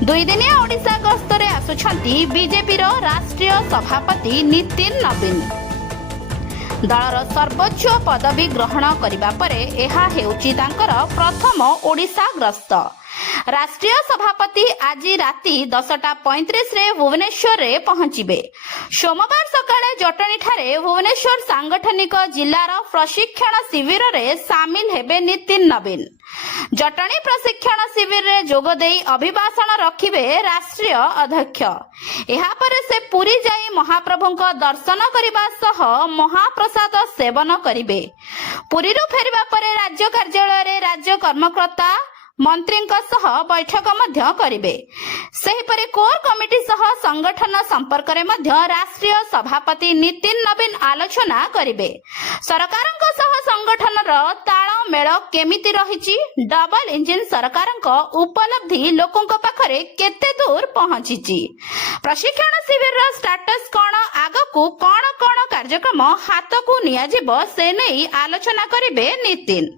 दुई दिनिया ओडिशा गस्तरे आसुछंती बीजेपीर राष्ट्रीय सभापति नितिन नवीन। दलर सर्वोच्च पदवी ग्रहण करिबा परे एहा हेउची तांकर प्रथम ओडिशा गस्त। राष्ट्रीय सभापति आज राति 10:35 रे भुवनेश्वर रे पहुंचीबे। सोमवार सकाळे जटणी ठारे भुवनेश्वर सांगठनिक जिल्लार प्रशिक्षण शिविर रे सामिल हेबे नितिन नवीन। जटणी प्रशिक्षण शिविर रे जोग देई अभिभाषण रखिबे राष्ट्रीय अध्यक्ष। एहा परे से पुरी जाई महाप्रभुंक दर्शन करिबा सह महाप्रसाद सेवन करिबे। पुरीरु फेरिबा परे राज्य कार्यालय रे राज्य कर्मकर्ता मंत्रींक सह बैठक मध्य करिबे। सेहिपरि कोर कमिटी सह संगठन संपर्क रे मध्य राष्ट्रीय सभापति नितिन नवीन आलोचना करिबे। सरकारंक सह संगठन रो ताळमेळ केमिति रहिछि, डबल इंजिन सरकारंक उपलब्धि लोकंक पाखरे केते दूर पहुंचिछि, प्रशिक्षण शिविर रो स्टेटस कोन, आगकू कोन कोन कार्यक्रम हातकू नियाजिबो से नै आलोचना करिबे नितिन।